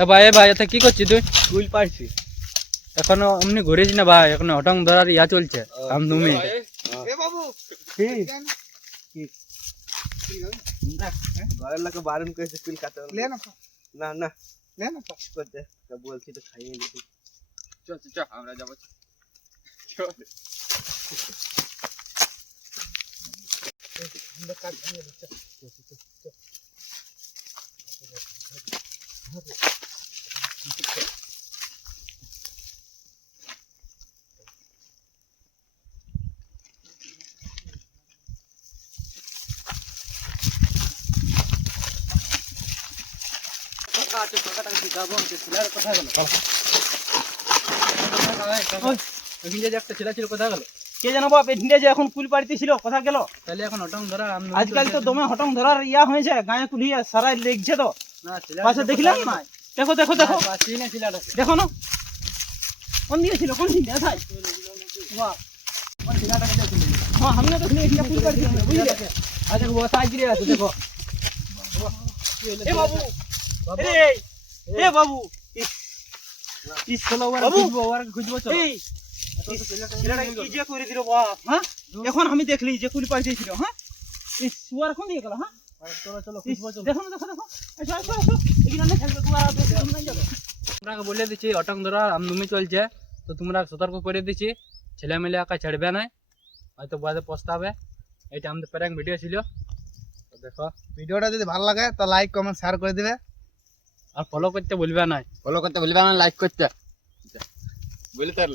এ ভাই এটা কি করছিস তুই? কুল পারছি। এখনো অমনি ঘুরিস না ভাই, এখনো হটং ধরার ইয়া চলছে। তুমি এ বাবু ঘরের লোকে বারণ করেছে কুল কাটতে। না না করতে বলছি তো খাইয়ে দিচ্ছি। চ আমরা যাবো। কে জানো বাপ এদিকে যে এখন কুল পাড়িতে ছিল কথা গেল। তাহলে এখন হটং ধরা আজকাল তো দমে হটং ধরার ইয়া হয়েছে, গায়ে কুলি সারাই লেগছে তো। পাশে দেখলাম না, দেখো দেখো দেখো দেখো না কোন দিকে ছিল, কোন দিকে ভাই? হ্যাঁ আমিও তো এখানে কুল পাড়িতে ছিল বুঝলে। আচ্ছা ও সাইজ রে আছে দেখো। এ বাবু এ বাবু ইস চলো ওরা বাবু! খুঁজবো, ওরা খুঁজবো চলো। এই ছেলেটা কি যে করে দিল বাপ। হ্যাঁ এখন আমি দেখলি যে কুল পাড়িতে ছিল। হ্যাঁ এই সুয়ার কোন দিকে গেল? হ্যাঁ চলো চলো ইস, খুঁজবো চলো। দেখো না দেখো দেখো আসো আসো আসো এখানে না থাকবে তোমার আর তোমরা যাবে। তোমরা বলে দিচ্ছি হটং ধরা আমদুমি চলছে, তো তোমরা সতর্ক করে দিচ্ছি, ছেলে মেলে একা ছাড়বে না, হয়তো বাদে পস্তাবে। এটা আমাদের প্র্যাঙ্ক ভিডিও ছিল, তো দেখো। ভিডিওটা যদি ভালো লাগে তো লাইক কমেন্ট শেয়ার করে দিবে, আর ফলো করতে ভুলবে না। ফলো করতে ভুলবে না, লাইক করতে বলে তার